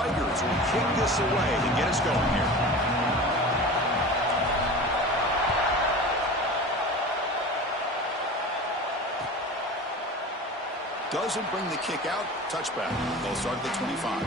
Tigers will kick this away and get us going here. Doesn't bring the kick out. Touchback. They'll start at the 25.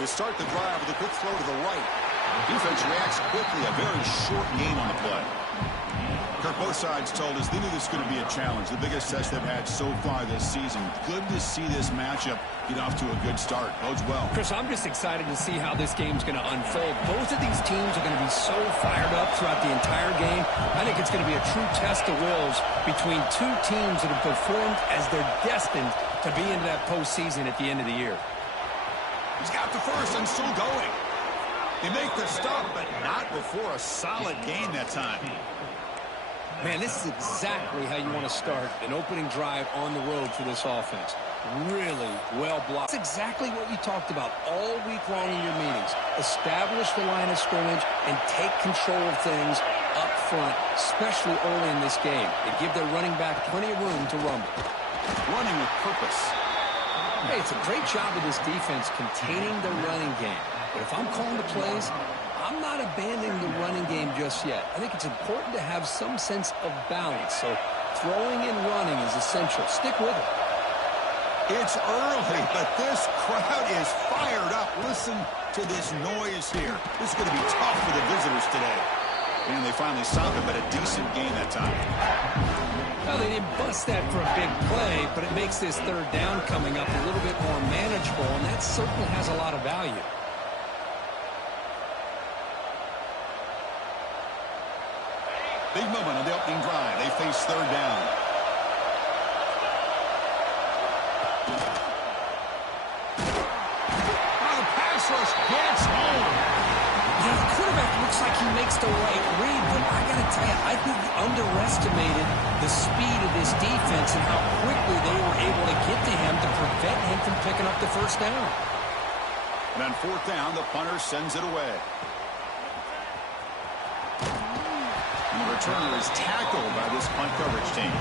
They start the drive with a quick throw to the right. Defense reacts quickly. A very short gain on the play. Kirk, both sides told us they knew this was going to be a challenge. The biggest test they've had so far this season. Good to see this matchup get off to a good start. Bodes well. Chris, I'm just excited to see how this game's going to unfold. Both of these teams are going to be so fired up throughout the entire game. I think it's going to be a true test of wills between two teams that have performed as they're destined to be into that postseason at the end of the year. He's got the first and still going. They make the stop, but not before a solid gain that time. Man, this is exactly how you want to start an opening drive on the road for this offense. Really well blocked. That's exactly what you talked about all week long in your meetings. Establish the line of scrimmage and take control of things up front, especially early in this game. They give their running back plenty of room to rumble. Running with purpose. Hey, it's a great job of this defense containing the running game. But if I'm calling the plays, I'm not abandoning the running game just yet. I think it's important to have some sense of balance. So throwing and running is essential. Stick with it. It's early, but this crowd is fired up. Listen to this noise here. This is going to be tough for the visitors today. And they finally stopped it, but a decent gain that time. Well, they didn't bust that for a big play, but it makes this third down coming up a little bit more manageable, and that certainly has a lot of value. Big moment on the opening drive. They face third down. Oh, the pass rush gets home. Yeah, the quarterback looks like he makes the right read, but I got to tell you, I think he underestimated the speed of this defense and how quickly they were able to get to him to prevent him from picking up the first down. And on fourth down, the punter sends it away. And the returner is tackled by this punt coverage team.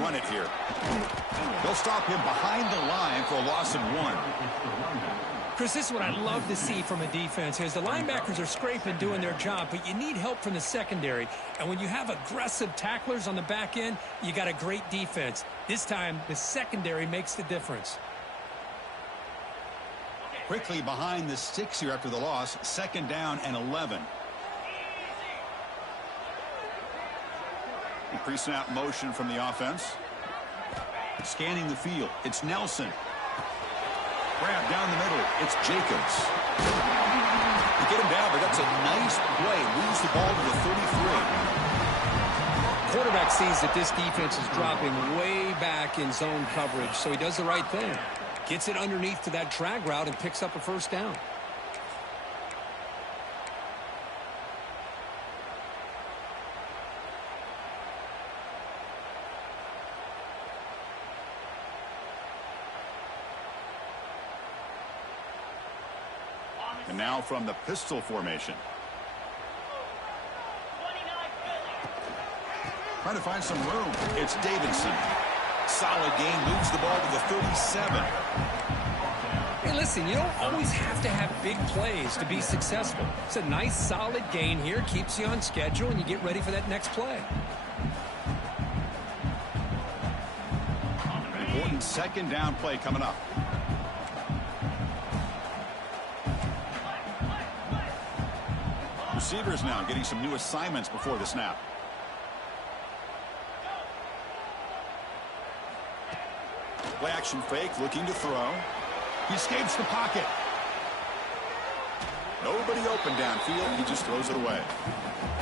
Run it here. They'll stop him behind the line for a loss of 1. Chris, this is what I love to see from a defense. As the linebackers are scraping, doing their job, but you need help from the secondary. And when you have aggressive tacklers on the back end, you got a great defense. This time, the secondary makes the difference. Quickly behind the sticks here after the loss. Second down and 11. Pre-snap motion from the offense. Scanning the field. It's Nelson. Grab down the middle. It's Jacobs. To get him down, but that's a nice play. Moves the ball to the 33. Quarterback sees that this defense is dropping way back in zone coverage, so he does the right thing. Gets it underneath to that drag route and picks up a first down. And now from the pistol formation. Trying to find some room. It's Davidson. Solid gain, moves the ball to the 37. Hey, listen, you don't always have to have big plays to be successful. It's a nice, solid gain here, keeps you on schedule, and you get ready for that next play. Important second down play coming up. receivers now getting some new assignments before the snap. Play action fake, looking to throw. He escapes the pocket. Nobody open downfield. He just throws it away.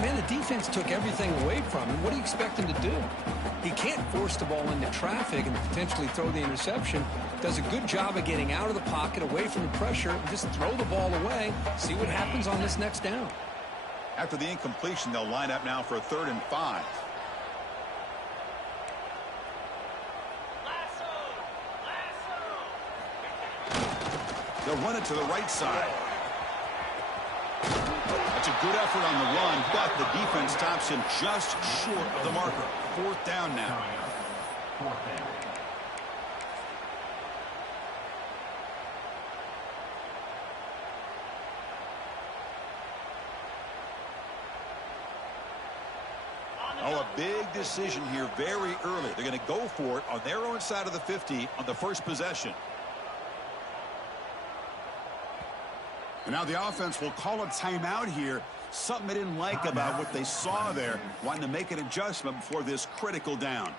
Man, the defense took everything away from him. What do you expect him to do? He can't force the ball into traffic and potentially throw the interception. Does a good job of getting out of the pocket, away from the pressure, and just throw the ball away. See what happens on this next down. After the incompletion, they'll line up now for a 3rd and 5. They'll run it to the right side. That's a good effort on the run, but the defense stops him just short of the marker. 4th down now. Oh, a big decision here very early. They're going to go for it on their own side of the 50 on the first possession. And now the offense will call a timeout here. Something they didn't like about what they saw there. Wanting to make an adjustment before this critical down.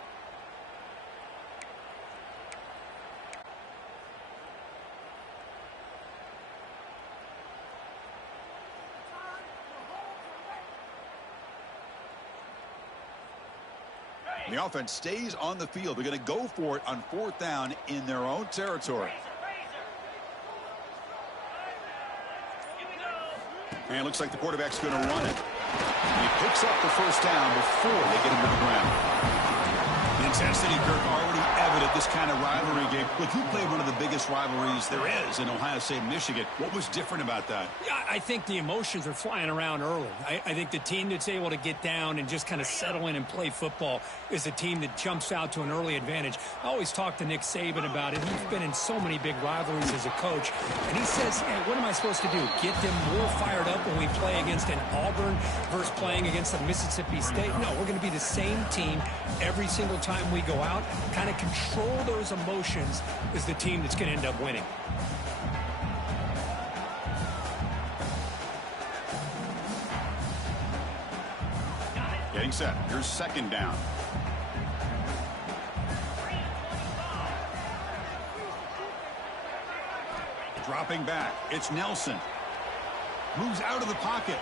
The offense stays on the field. They're going to go for it on 4th down in their own territory. And it looks like the quarterback's going to run it. He picks up the first down before they get him to the ground. The intensity, Kirk, already evident this kind of rivalry game. Look, you played one of the biggest rivalries there is in Ohio State and Michigan. What was different about that? Yeah, I think the emotions are flying around early. I think the team that's able to get down and just kind of settle in and play football is a team that jumps out to an early advantage. I always talk to Nick Saban about it. He's been in so many big rivalries as a coach. And he says, hey, what am I supposed to do? Get them more fired up when we play against an Auburn versus playing against a Mississippi State? No, we're going to be the same team every single time we go out. Kind of control those emotions is the team that's going to end up winning. Getting set. Here's 2nd down. Dropping back. It's Nelson. Moves out of the pocket.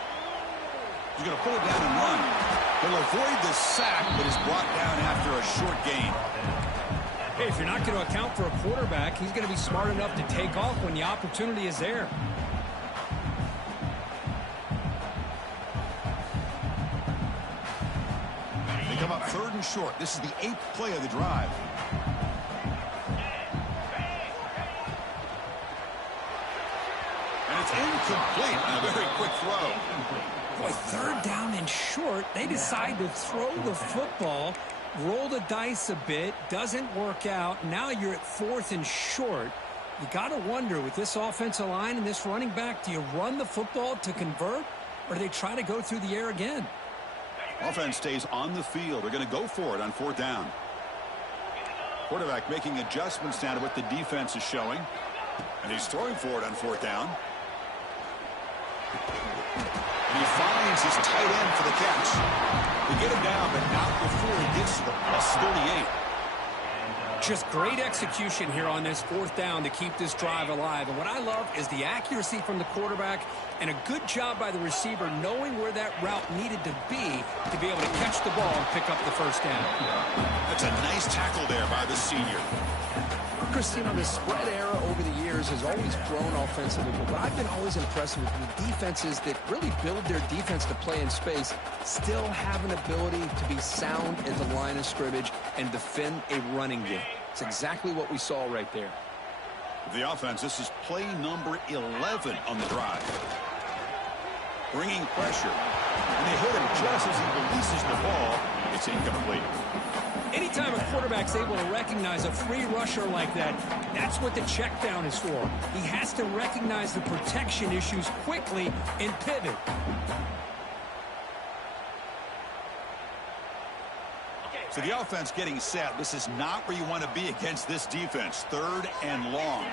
He's going to pull it down and run. He'll avoid the sack, but is brought down after a short gain. Hey, if you're not going to account for a quarterback, he's going to be smart enough to take off when the opportunity is there. They come up 3rd and short. This is the 8th play of the drive. And it's incomplete on a very quick throw. Boy, 3rd down and short. They decide to throw the football, roll the dice a bit, doesn't work out. Now you're at 4th and short. You got to wonder, with this offensive line and this running back, do you run the football to convert, or do they try to go through the air again? Offense stays on the field. They're going to go for it on 4th down. Quarterback making adjustments now to what the defense is showing. And he's throwing for it on 4th down. And he finds his tight end for the catch. They get him down, but not before he gets to the +38. Just great execution here on this 4th down to keep this drive alive. And what I love is the accuracy from the quarterback and a good job by the receiver knowing where that route needed to be able to catch the ball and pick up the first down. That's a nice tackle there by the senior. Chris, you know, the spread era over the years has always grown offensively, but I've been always impressed with the defenses that really build their defense to play in space, still have an ability to be sound at the line of scrimmage and defend a running game. It's exactly what we saw right there. The offense, this is play number 11 on the drive. Bringing pressure. And they hit him just as he releases the ball. It's incomplete. Anytime a quarterback's able to recognize a free rusher like that, that's what the check down is for. He has to recognize the protection issues quickly and pivot. So the offense getting set. This is not where you want to be against this defense. 3rd and long.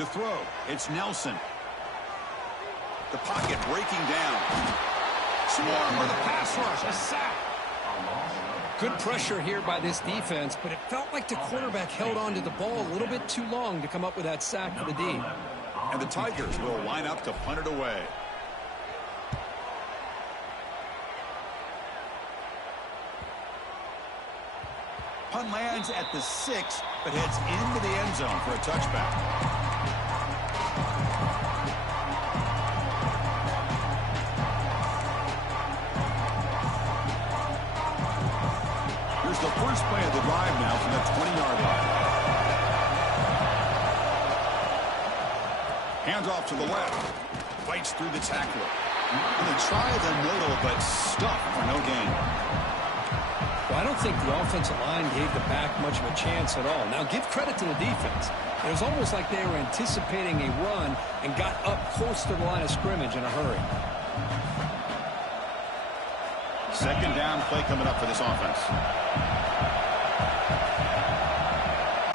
To throw, it's Nelson. The pocket breaking down. Swarm with a pass rush, a sack. Good pressure here by this defense, but it felt like the quarterback held on to the ball a little bit too long to come up with that sack for the D. And the Tigers will line up to punt it away. Punt lands at the 6, but heads into the end zone for a touchback. Here's the first play of the drive now from the 20-yard line. Hands off to the left. Fights through the tackler. And they try the middle, but stuck for no gain. Well, I don't think the offensive line gave the back much of a chance at all. Now, give credit to the defense. It was almost like they were anticipating a run and got up close to the line of scrimmage in a hurry. Second down play coming up for this offense.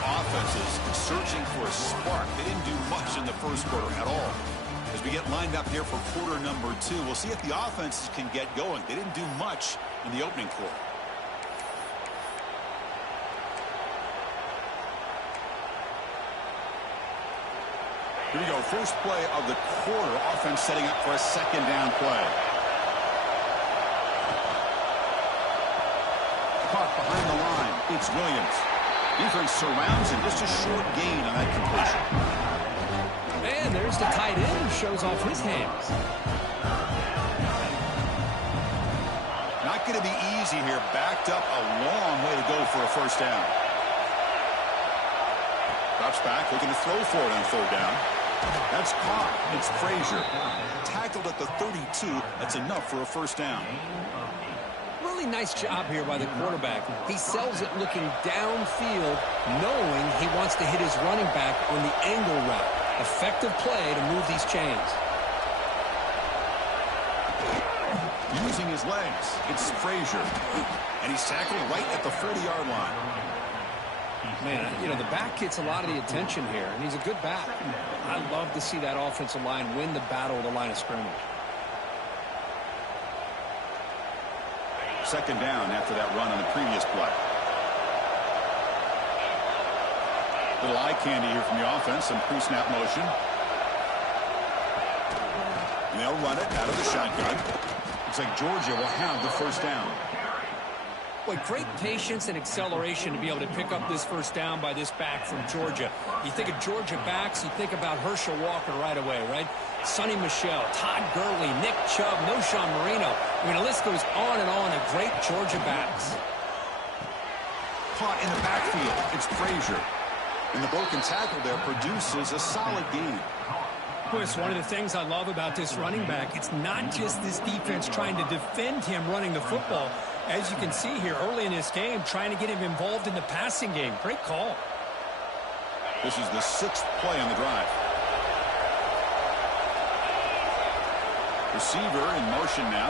Offenses searching for a spark. They didn't do much in the first quarter at all. As we get lined up here for quarter number 2, we'll see if the offenses can get going. They didn't do much in the opening quarter. Here we go. First play of the quarter. Offense setting up for a second down play. Caught behind the line. It's Williams. Defense surrounds him. Just a short gain on that completion. And there's the tight end who shows off his hands. Not going to be easy here. Backed up a long way to go for a first down. Drops back, looking to throw for it on third down. That's caught. It's Frazier. Tackled at the 32. That's enough for a first down. Really nice job here by the quarterback. He sells it looking downfield, knowing he wants to hit his running back on the angle route. Effective play to move these chains. Using his legs, it's Frazier. And he's tackled right at the 40-yard line. Man, you know, the back gets a lot of the attention here, and he's a good back. I love to see that offensive line win the battle of the line of scrimmage. Second down after that run on the previous play. Little eye candy here from the offense. Some pre-snap motion. And they'll run it out of the shotgun. Looks like Georgia will have the first down. Boy, great patience and acceleration to be able to pick up this first down by this back from Georgia. You think of Georgia backs, you think about Herschel Walker right away, right? Sonny Michel, Todd Gurley, Nick Chubb, Noshawn Marino. I mean, the list goes on and on of great Georgia backs. Caught in the backfield. It's Frazier. And the broken tackle there produces a solid gain. Boy, it's one of the things I love about this running back. It's not just this defense trying to defend him running the football. As you can see here early in this game, trying to get him involved in the passing game. Great call. This is the 6th play on the drive. Receiver in motion now.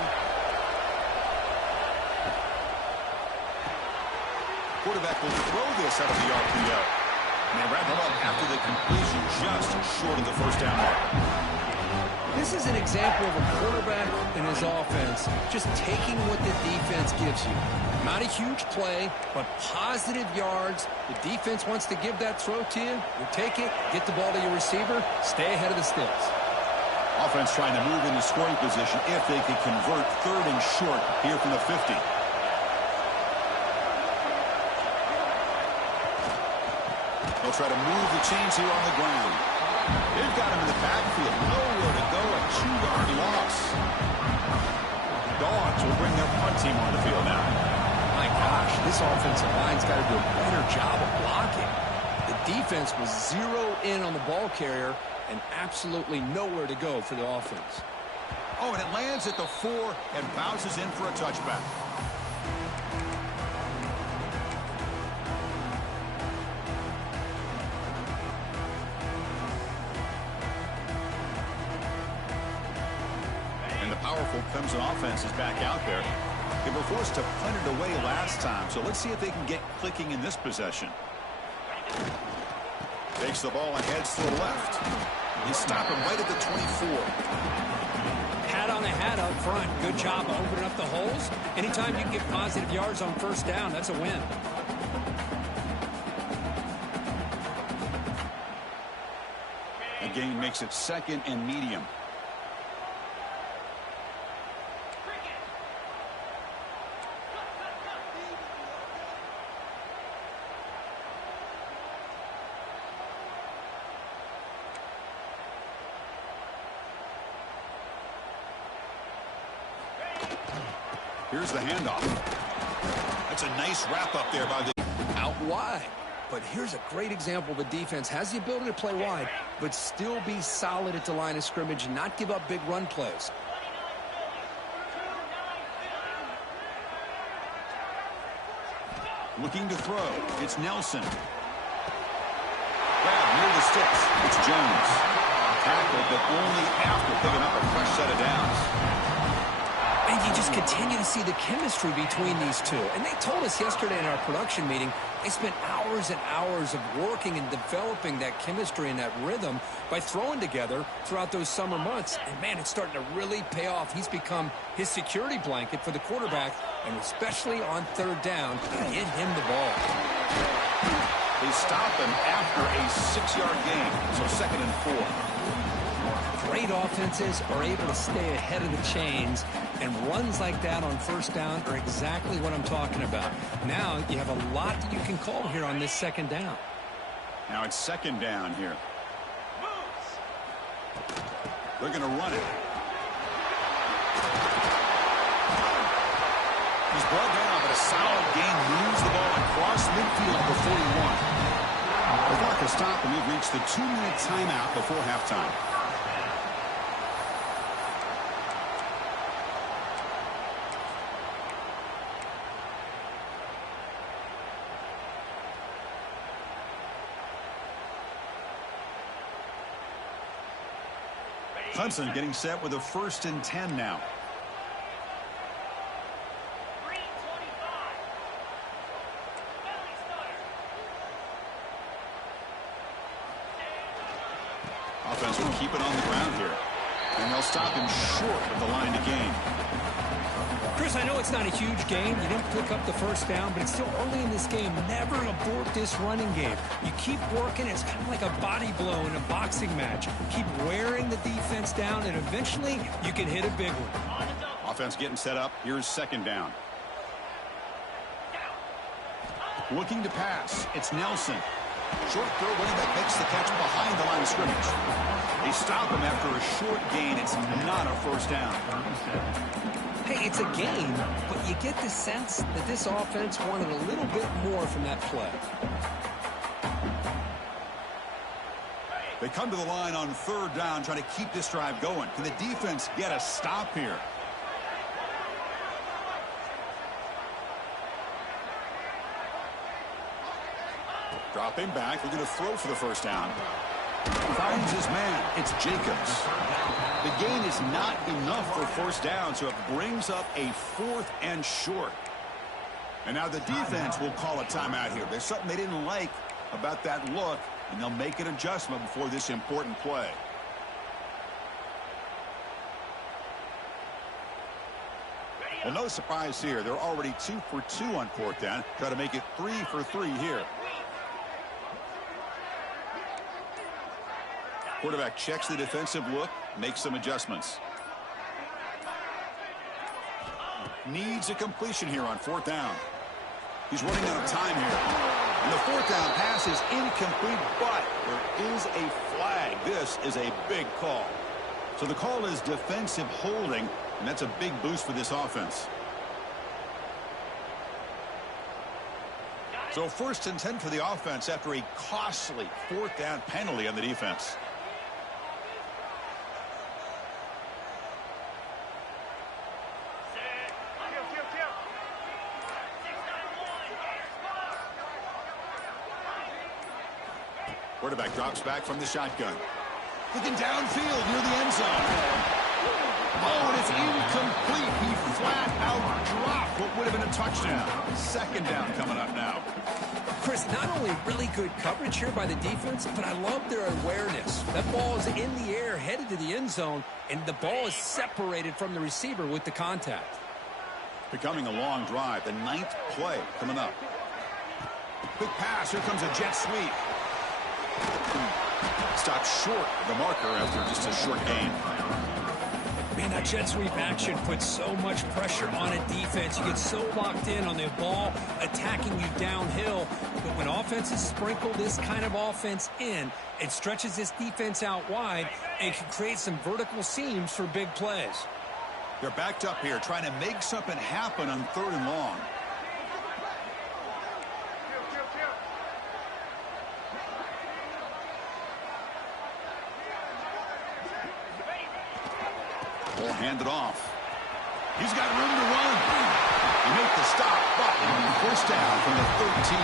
Quarterback will throw this out of the RPO. And they wrap it up after the completion, just short of the first down mark. This is an example of a quarterback and his offense just taking what the defense gives you. Not a huge play, but positive yards. The defense wants to give that throw to you. You take it, get the ball to your receiver, stay ahead of the sticks. Offense trying to move into scoring position if they can convert third and short here from the 50. They'll try to move the chains here on the ground. They've got him in the backfield. Nowhere to go. A 2-yard loss. Dogs will bring their punt team on the field now. My gosh, this offensive line's got to do a better job of blocking. The defense was zero in on the ball carrier and absolutely nowhere to go for the offense. Oh, and it lands at the 4 and bounces in for a touchback. And the powerful Clemson offense is back out there. They were forced to punt it away last time, so let's see if they can get clicking in this possession. They takes the ball and heads to the left. They stop him right at the 24. Hat on a hat up front. Good job opening up the holes. Anytime you can get positive yards on first down, that's a win. The gain makes it 2nd and medium. Here's the handoff. That's a nice wrap up there by the Out wide. But here's a great example of a defense has the ability to play wide, but still be solid at the line of scrimmage and not give up big run plays. looking to throw. It's Nelson. Grab near the sticks. It's Jones. Tackled, but only after picking up a fresh set of downs. And you just continue to see the chemistry between these two. And they told us yesterday in our production meeting, they spent hours and hours of working and developing that chemistry and that rhythm by throwing together throughout those summer months. And, man, it's starting to really pay off. He's become his security blanket for the quarterback, and especially on third down, get him the ball. They stop him after a 6-yard gain, so 2nd and 4. Great offenses are able to stay ahead of the chains, and runs like that on first down are exactly what I'm talking about. Now you have a lot that you can call here on this 2nd down. Now it's 2nd down here. They're going to run it. He's brought down, but a solid gain moves the ball across midfield to the 41. The clock has stopped, and we've reached the 2-minute timeout before halftime. Clemson getting set with a 1st and 10 now. Offense will keep it on the ground here. And they'll stop him short of the line to gain. Chris, I know it's not a huge game. You didn't pick up the first down, but it's still early in this game. Never abort this running game. You keep working. It's kind of like a body blow in a boxing match. Keep wearing the defense down, and eventually you can hit a big one. Offense getting set up. Here's 2nd down. Looking to pass. It's Nelson. Short throw, running back makes the catch behind the line of scrimmage. They stop him after a short gain. It's not a first down. Hey, it's a game, but you get the sense that this offense wanted a little bit more from that play. They come to the line on 3rd down, trying to keep this drive going. Can the defense get a stop here? Dropping back, they're going to throw for the first down. Finds his man. It's Jacobs. The gain is not enough for first down, so it brings up a 4th and short. And now the defense will call a timeout here. There's something they didn't like about that look, and they'll make an adjustment before this important play. Well, no surprise here. They're already 2 for 2 on 4th down. Try to make it 3 for 3 here. Quarterback checks the defensive look, makes some adjustments. Needs a completion here on 4th down. He's running out of time here. And the 4th down pass is incomplete, but there is a flag. This is a big call. So the call is defensive holding, and that's a big boost for this offense. So 1st and 10 for the offense after a costly 4th down penalty on the defense. Quarterback drops back from the shotgun. Looking downfield near the end zone. Oh, and it's incomplete. He flat out dropped what would have been a touchdown. 2nd down coming up now. Chris, not only really good coverage here by the defense, but I love their awareness. That ball is in the air, headed to the end zone, and the ball is separated from the receiver with the contact. Becoming a long drive, the 9th play coming up. Quick pass, here comes a jet sweep. Stopped short of the marker after just a short gain. Man, that jet sweep action puts so much pressure on a defense. You get so locked in on the ball attacking you downhill. But when offenses sprinkle this kind of offense in, it stretches this defense out wide and can create some vertical seams for big plays. They're backed up here trying to make something happen on 3rd and long. Ball handed off. He's got room to run. He made the stop, but first down from the 13.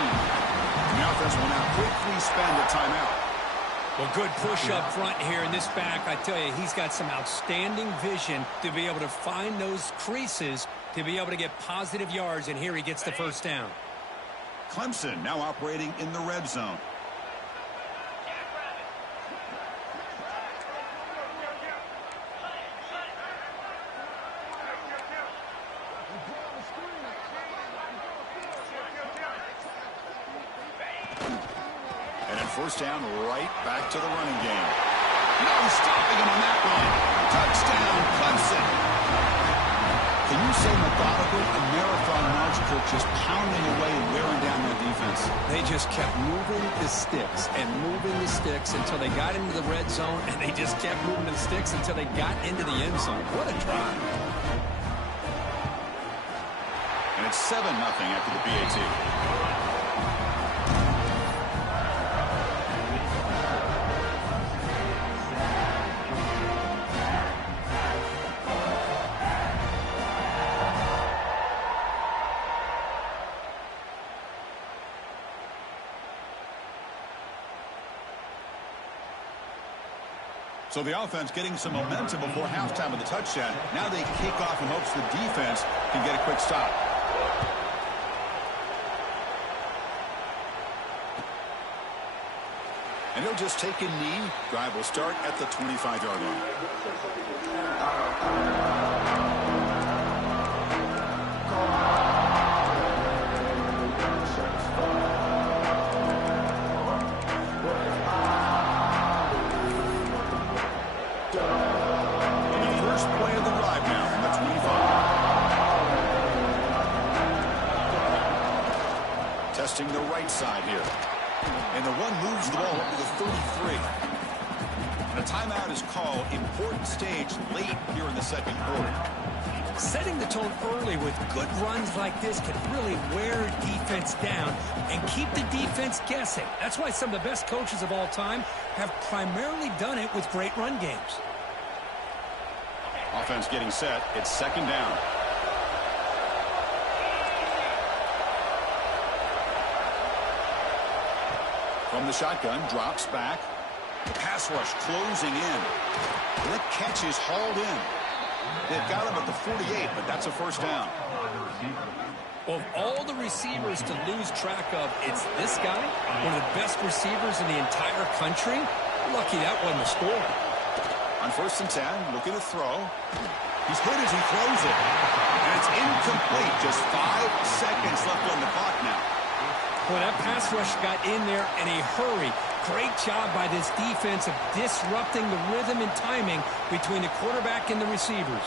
The offense will now quickly spend a timeout. Well, good push up front here in this back. I tell you, he's got some outstanding vision to be able to find those creases, to be able to get positive yards, and here he gets the first down. Clemson now operating in the red zone. First down, right back to the running game. No stopping him on that one. Touchdown, Clemson. Can you say methodical? A marathon march, Kirk, just pounding away and wearing down that defense. They just kept moving the sticks and moving the sticks until they got into the red zone, and they just kept moving the sticks until they got into the end zone. What a drive. And it's 7-0 after the PAT. So the offense getting some momentum before halftime of the touchdown. Now they kick off in hopes the defense can get a quick stop. And he'll just take a knee. Drive will start at the 25-yard line. Testing the right side here. And the one moves the ball up to the 33. And a timeout is called. Important stage late here in the second quarter. Setting the tone early with good runs like this can really wear defense down and keep the defense guessing. That's why some of the best coaches of all time have primarily done it with great run games. Offense getting set. It's second down. From the shotgun, drops back. Pass rush closing in. That catch is hauled in. They've got him at the 48, but that's a first down. Of all the receivers to lose track of, it's this guy, one of the best receivers in the entire country. Lucky that wasn't a score. On 1st and 10, looking to throw. He's hit as he throws it. And it's incomplete. Just 5 seconds left on the clock now. Well, that pass rush got in there in a hurry. Great job by this defense of disrupting the rhythm and timing between the quarterback and the receivers.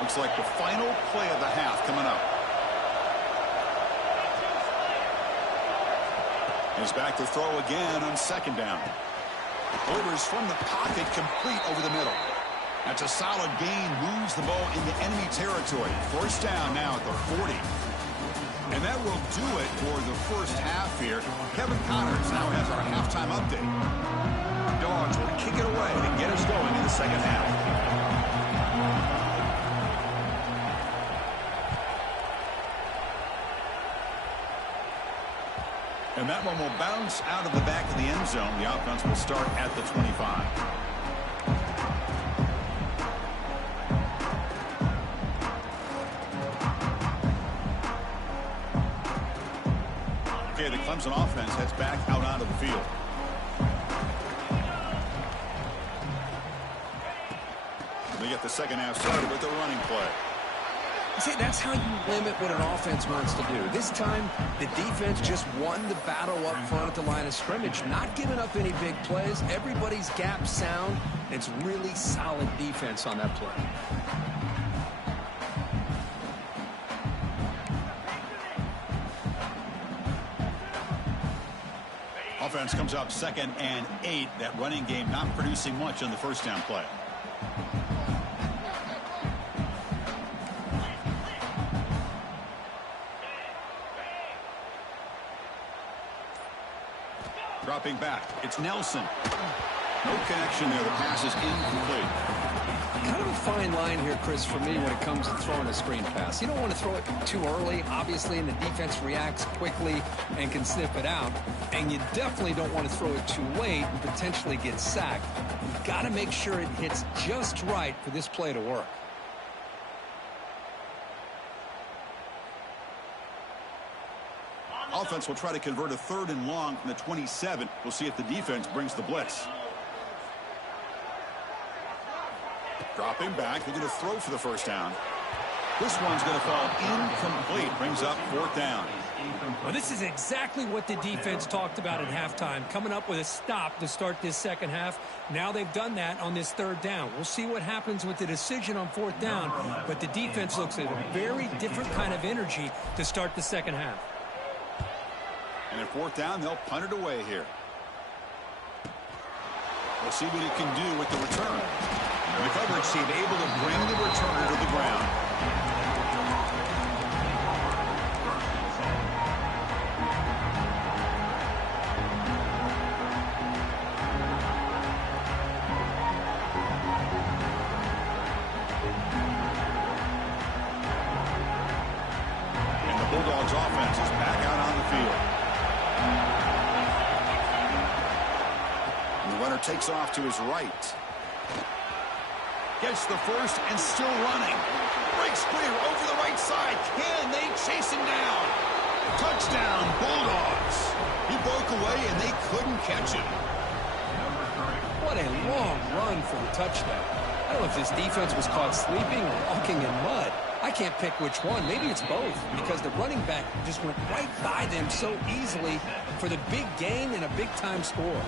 Looks like the final play of the half coming up. He's back to throw again on second down. Delivers from the pocket, complete over the middle. That's a solid gain, moves the ball into enemy territory. First down now at the 40. And that will do it for the first half here. Kevin Connors now has our halftime update. Dogs will kick it away to get us going in the second half. And that one will bounce out of the back of the end zone. The offense will start at the 25. Clemson offense heads back out onto the field. They get the second half started with the running play. See, that's how you limit what an offense wants to do. This time, the defense just won the battle up front at the line of scrimmage, not giving up any big plays. Everybody's gap sound. It's really solid defense on that play. Offense comes up 2nd and 8. That running game not producing much on the first down play. Dropping back, it's Nelson. No connection there. The pass is incomplete. Kind of a fine line here, Chris, for me when it comes to throwing a screen pass. You don't want to throw it too early, obviously, and the defense reacts quickly and can sniff it out. And you definitely don't want to throw it too late and potentially get sacked. You've got to make sure it hits just right for this play to work. Offense will try to convert a 3rd and long from the 27. We'll see if the defense brings the blitz. Dropping back, they're going to throw for the first down. This one's going to fall incomplete. Brings up 4th down. Well, this is exactly what the defense talked about at halftime, coming up with a stop to start this second half. Now they've done that on this 3rd down. We'll see what happens with the decision on 4th down, but the defense looks at a very different kind of energy to start the second half. And at 4th down, they'll punt it away here. We'll see what he can do with the return. And the coverage team able to bring the returner to the ground. And the Bulldogs offense is back out on the field. And the runner takes off to his right. Gets the first and still running. Breaks clear over the right side. Can they chase him down? Touchdown, Bulldogs. He broke away and they couldn't catch him. What a long run for the touchdown. I don't know if this defense was caught sleeping or walking in mud. I can't pick which one. Maybe it's both, because the running back just went right by them so easily for the big gain and a big-time score.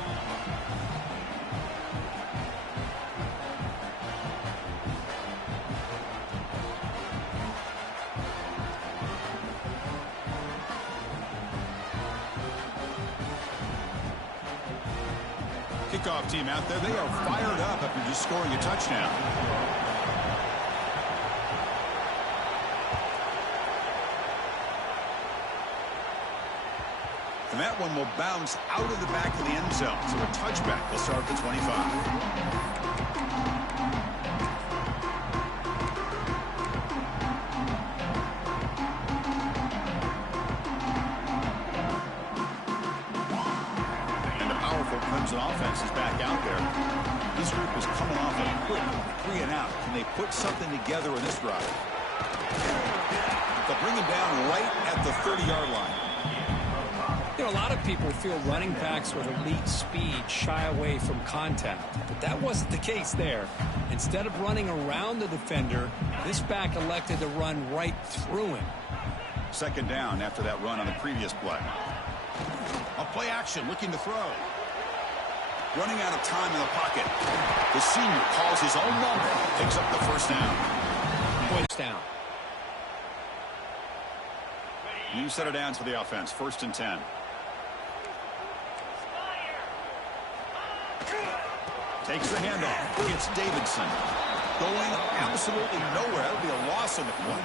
Kickoff team out there, they are fired up after just scoring a touchdown. And that one will bounce out of the back of the end zone. So a touchback will start at the 25. Clemson offense is back out there. This group is coming off a quick 3 and out. Can they put something together in this drive? They'll bring him down right at the 30-yard line. You know, a lot of people feel running backs with elite speed shy away from contact, but that wasn't the case there. Instead of running around the defender, this back elected to run right through him. 2nd down after that run on the previous play. A play action, looking to throw. Running out of time in the pocket. The senior calls his own number. Picks up the first down. Points down. New set of downs for the offense. 1st and 10. Takes the handoff. It's Davidson. Going absolutely nowhere. That'll be a loss on the play.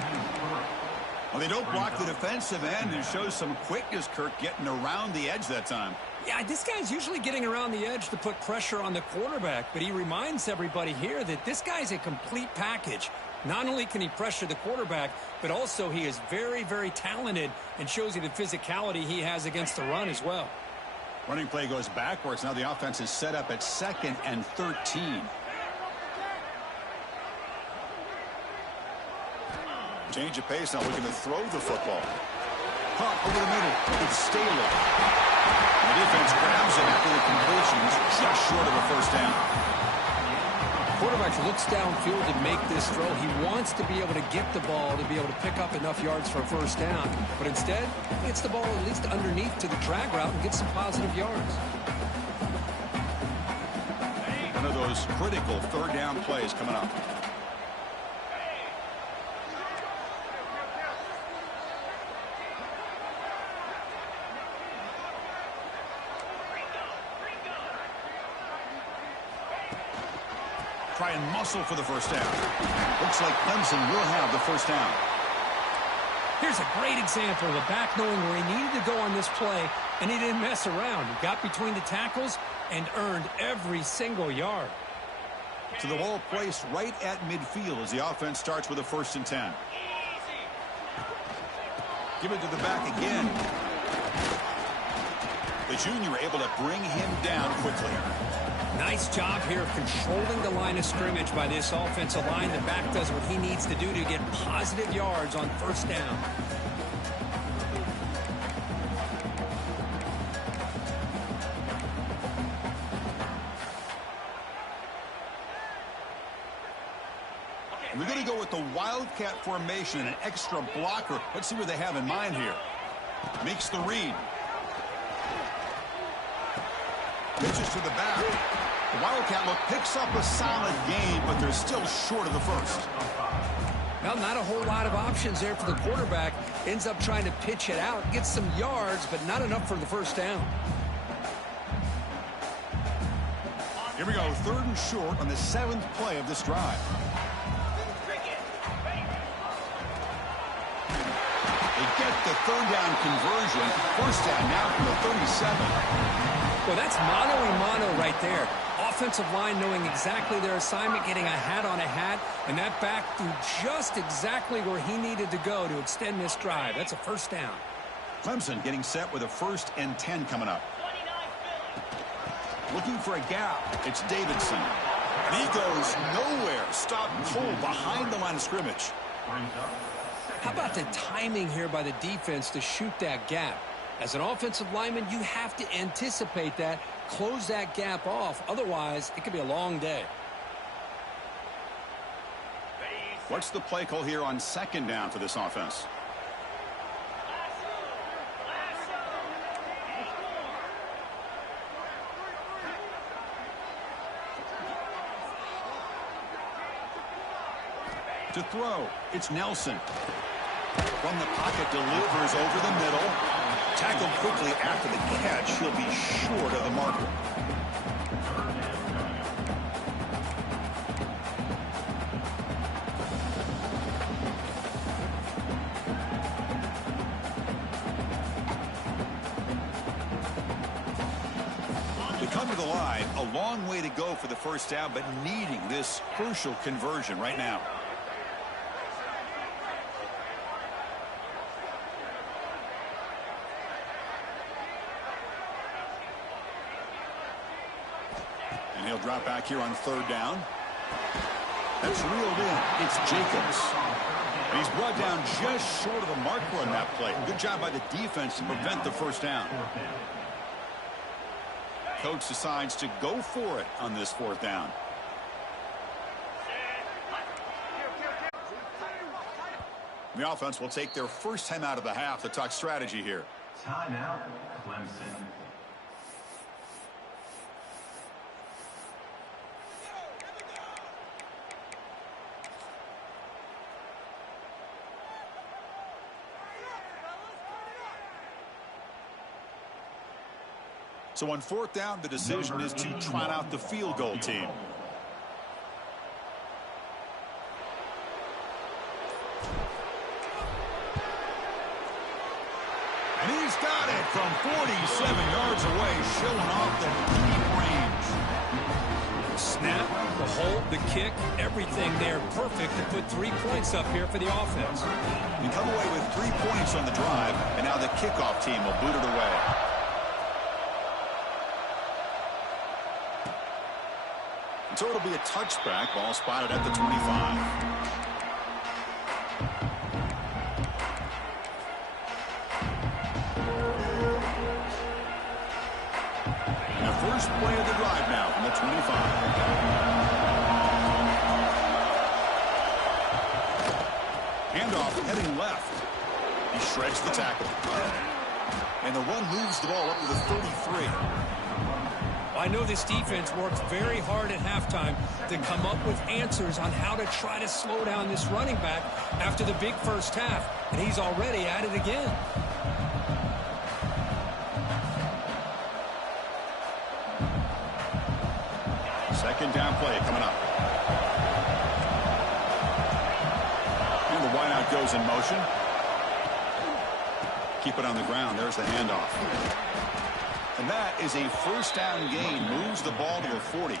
Well, they don't block the defensive end and shows some quickness, Kirk, getting around the edge that time. Yeah, this guy's usually getting around the edge to put pressure on the quarterback, but he reminds everybody here that this guy's a complete package. Not only can he pressure the quarterback, but also he is very, very talented and shows you the physicality he has against the run as well. Running play goes backwards. Now the offense is set up at 2nd and 13. Change of pace, now looking to throw the football. Caught over the middle. It's Staley. The defense grabs it after the completion. It's just short of a first down. Quarterback looks downfield to make this throw. He wants to be able to get the ball to be able to pick up enough yards for a first down. But instead, he gets the ball at least underneath to the drag route and gets some positive yards. One of those critical third down plays coming up. Try and muscle for the first down. Looks like Clemson will have the first down. Here's a great example of a back knowing where he needed to go on this play, and he didn't mess around. He got between the tackles and earned every single yard. To the ball placed right at midfield as the offense starts with a 1st and 10. Give it to the back again. The junior able to bring him down quickly. Nice job here of controlling the line of scrimmage by this offensive line. The back does what he needs to do to get positive yards on first down. We're going to go with the Wildcat formation and an extra blocker. Let's see what they have in mind here. Makes the read. Pitches to the back. The Wildcat look picks up a solid gain, but they're still short of the first. Well, not a whole lot of options there for the quarterback. Ends up trying to pitch it out, gets some yards, but not enough for the first down. Here we go, 3rd and short on the 7th play of this drive. They get the 3rd down conversion. First down now from the 37. Well, that's mano-a-mano right there. Offensive line knowing exactly their assignment, getting a hat on a hat, and that back threw just exactly where he needed to go to extend this drive. That's a first down. Clemson getting set with a 1st and 10 coming up. Looking for a gap. It's Davidson. And he goes nowhere. Stop cold behind the line of scrimmage. How about the timing here by the defense to shoot that gap? As an offensive lineman, you have to anticipate that, close that gap off. Otherwise, it could be a long day. What's the play call here on 2nd down for this offense? To throw, it's Nelson. From the pocket, delivers over the middle. Tackled quickly after the catch. He'll be short of the marker. To come to the line, a long way to go for the first down, but needing this crucial conversion right now. And he'll drop back here on 3rd down. That's reeled in. It's Jacobs. And he's brought down just short of the marker on that play. Good job by the defense to prevent the first down. Coach decides to go for it on this 4th down. The offense will take their first time out of the half to talk strategy here. Timeout, Clemson. So on 4th down, the decision is to trot out the field goal team. And he's got it from 47 yards away, showing off the deep range. Snap, the hold, the kick, everything there perfect to put 3 points up here for the offense. You come away with 3 points on the drive, and now the kickoff team will boot it away. So it'll be a touchback, ball spotted at the 25. First play of the drive now from the 25. Handoff heading left. He shreds the tackle. And the run moves the ball up to the 33. I know this defense works very hard at halftime to come up with answers on how to try to slow down this running back after the big first half. And he's already at it again. Second down play coming up. And the wideout goes in motion. Keep it on the ground. There's the handoff. And that is a first down gain. Moves the ball to the 40.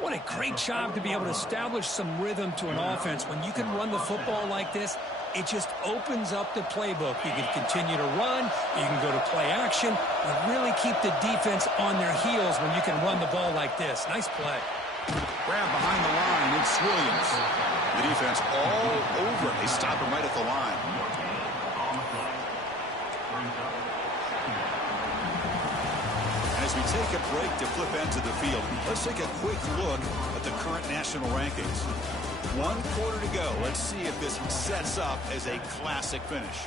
What a great job to be able to establish some rhythm to an offense. When you can run the football like this, it just opens up the playbook. You can continue to run. You can go to play action. And really keep the defense on their heels when you can run the ball like this. Nice play. Grab behind the line. It's Williams. The defense all over it. They stop him right at the line. As we take a break to flip ends of the field, let's take a quick look at the current national rankings. 1 quarter to go. Let's see if this sets up as a classic finish.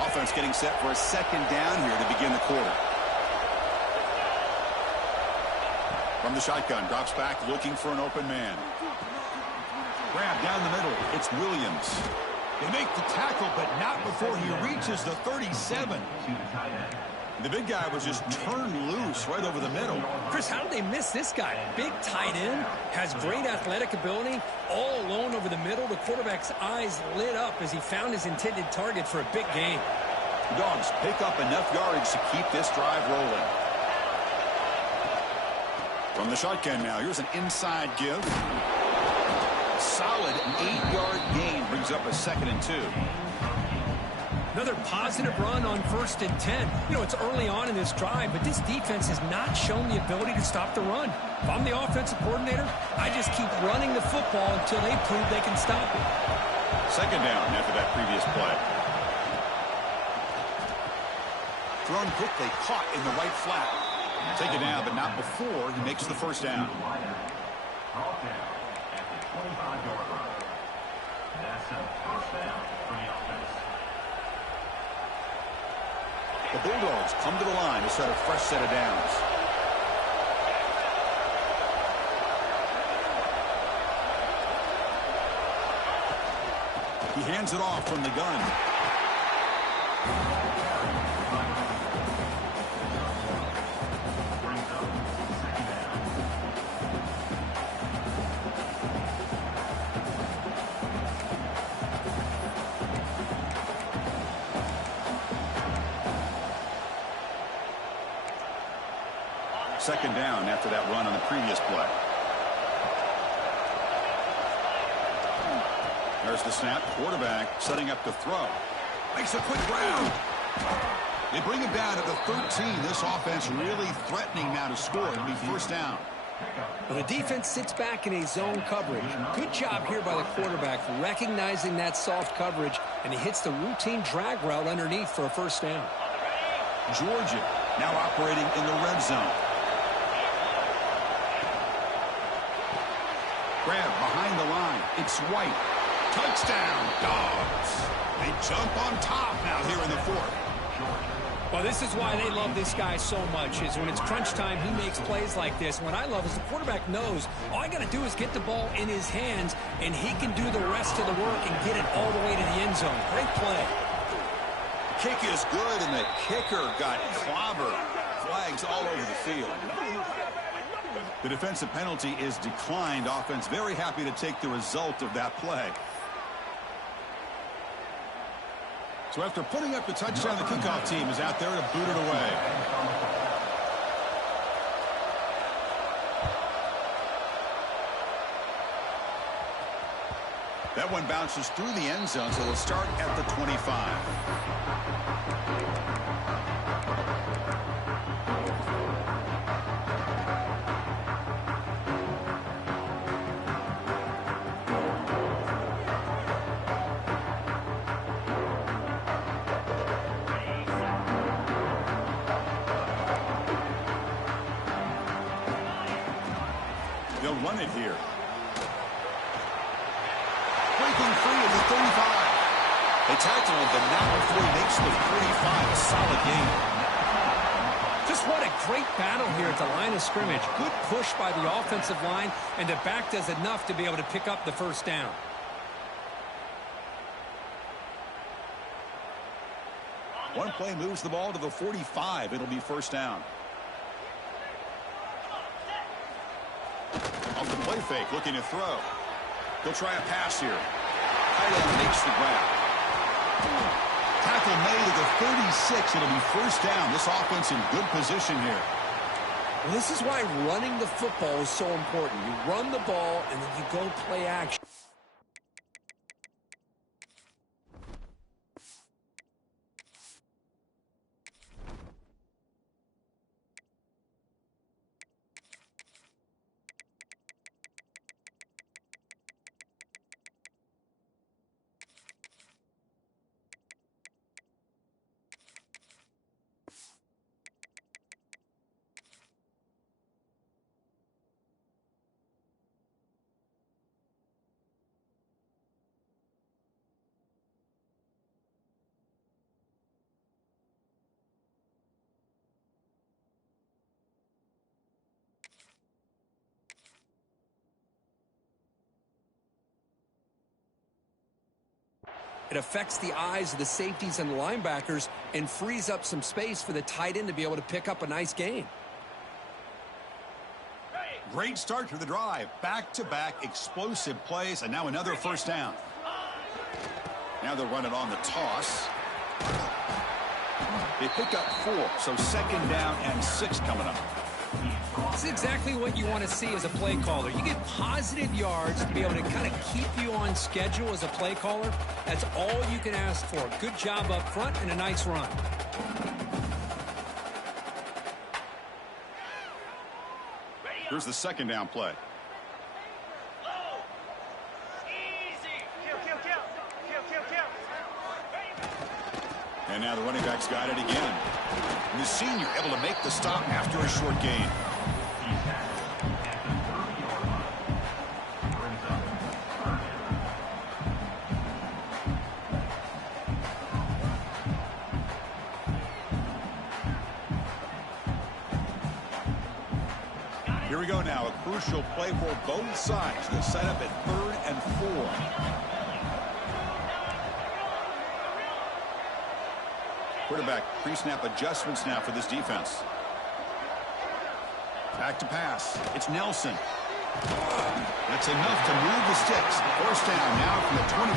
Offense getting set for a second down here to begin the quarter. From the shotgun, drops back looking for an open man. Grab down the middle. It's Williams. They make the tackle, but not before he reaches the 37. The big guy was just turned loose right over the middle. Chris, how did they miss this guy? Big tight end, has great athletic ability, all alone over the middle. The quarterback's eyes lit up as he found his intended target for a big gain. The Dogs pick up enough yardage to keep this drive rolling. From the shotgun now, here's an inside give. Solid 8-yard gain brings up a 2nd and 2. Another positive run on 1st and 10. You know, it's early on in this drive, but this defense has not shown the ability to stop the run. If I'm the offensive coordinator, I just keep running the football until they prove they can stop it. 2nd down after that previous play. Thrown quickly, caught in the right flat. Take it down, but not before he makes the first down. The Bulldogs come to the line to set a fresh set of downs. He hands it off from the gun. Second down after that run on the previous play. There's the snap. Quarterback setting up to throw. Makes a quick grab. They bring him down at the 13. This offense really threatening now to score. It'll be first down. Well, the defense sits back in a zone coverage. Good job here by the quarterback recognizing that soft coverage, and he hits the routine drag route underneath for a first down. Georgia now operating in the red zone. Grab behind the line. It's White. Touchdown, Dogs. They jump on top now here in the 4th. Well, this is why they love this guy so much, is when it's crunch time, he makes plays like this. What I love is the quarterback knows all I got to do is get the ball in his hands, and he can do the rest of the work and get it all the way to the end zone. Great play. Kick is good, and the kicker got clobbered. Flags all over the field. The defensive penalty is declined. Offense very happy to take the result of that play. So after putting up the touchdown, the kickoff team is out there to boot it away. That one bounces through the end zone, so it'll start at the 25. breaking free at the 35. They tackled him, but not before he makes the 45. A solid game. Just what a great battle here at the line of scrimmage. Good push by the offensive line, and the back does enough to be able to pick up the first down. One play moves the ball to the 45. It'll be first down. Off the play fake, looking to throw. He'll try a pass here. Tight end makes the grab. Tackle made at the 36. It'll be first down. This offense in good position here. Well, this is why running the football is so important. You run the ball, and then you go play action. It affects the eyes of the safeties and the linebackers and frees up some space for the tight end to be able to pick up a nice gain. Great start to the drive. Back-to-back explosive plays, and now another first down. Now they'll run it on the toss. They pick up 4, so second down and 6 coming up. This is exactly what you want to see as a play caller. You get positive yards to be able to kind of keep you on schedule as a play caller. That's all you can ask for. Good job up front and a nice run. Here's the second down play. And now the running back's got it again. And the senior able to make the stop after a short gain. Here we go now. A crucial play for both sides. They'll set up at 3rd and 4. Quarterback pre-snap adjustments now for this defense. Back to pass. It's Nelson. That's enough to move the sticks. First down now from the 23.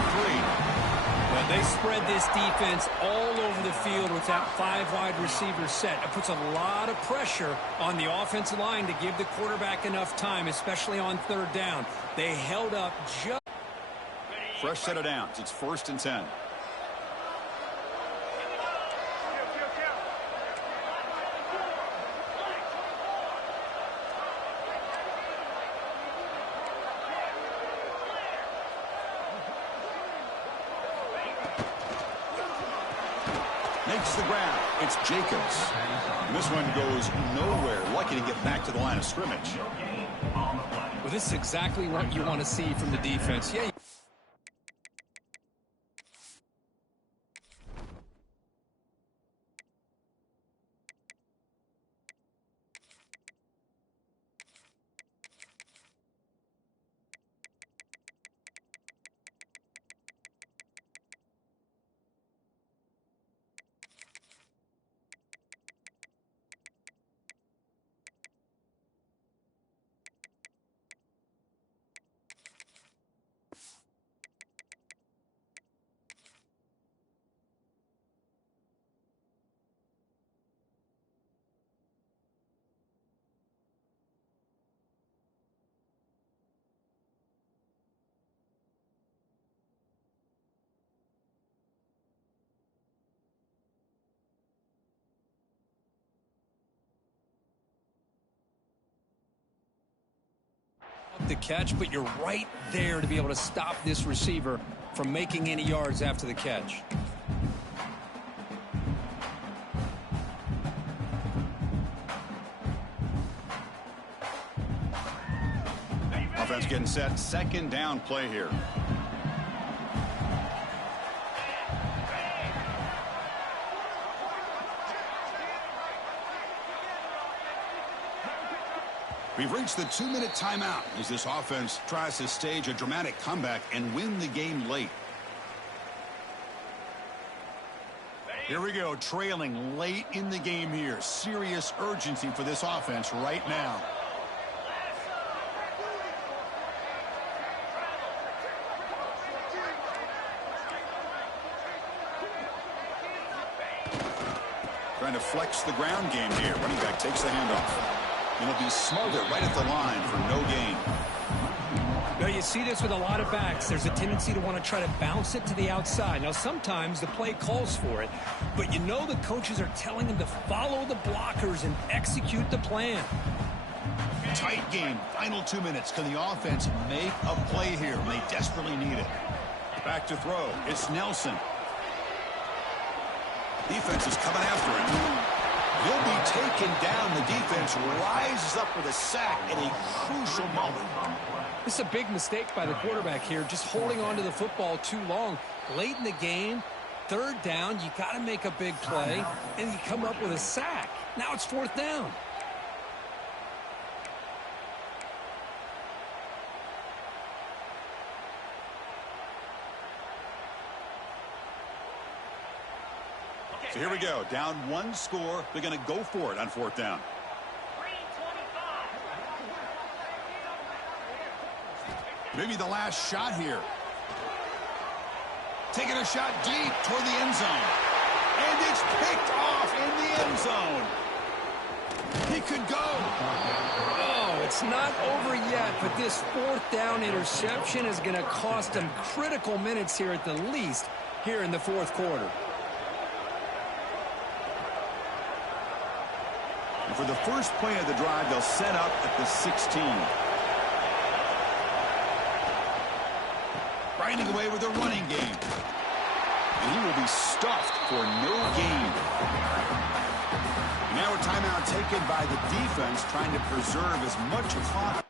Well, they spread this defense all over the field with that 5 wide receiver set. It puts a lot of pressure on the offensive line to give the quarterback enough time, especially on 3rd down. They held up just... Fresh set of downs. It's 1st and 10. Makes the grab. It's Jacobs. And this one goes nowhere. Lucky to get back to the line of scrimmage. Well, this is exactly what you want to see from the defense. Yeah. The catch, but you're right there to be able to stop this receiver from making any yards after the catch. Offense getting set. Second down play here. We've reached the 2-minute timeout as this offense tries to stage a dramatic comeback and win the game late. Here we go, trailing late in the game here. Serious urgency for this offense right now. Trying to flex the ground game here. Running back takes the handoff. And he'll be smothered right at the line for no gain. Now, you see this with a lot of backs. There's a tendency to want to try to bounce it to the outside. Now, sometimes the play calls for it, but you know the coaches are telling them to follow the blockers and execute the plan. Tight game. Final 2 minutes. Can the offense make a play here? They desperately need it. Back to throw. It's Nelson. Defense is coming after him. He'll be taken down. The defense rises up with a sack at a crucial moment. This is a big mistake by the quarterback here, just holding on to the football too long. Late in the game, 3rd down, you got to make a big play, and you come up with a sack. Now it's 4th down. So here we go. Down 1 score. They're going to go for it on 4th down. Maybe the last shot here. Taking a shot deep toward the end zone. And it's picked off in the end zone. He could go. Oh, it's not over yet, but this 4th down interception is going to cost them critical minutes here at the least here in the 4th quarter. And for the first play of the drive, they'll set up at the 16. Grinding away with a running game. And he will be stuffed for no gain. And now a timeout taken by the defense, trying to preserve as much clock.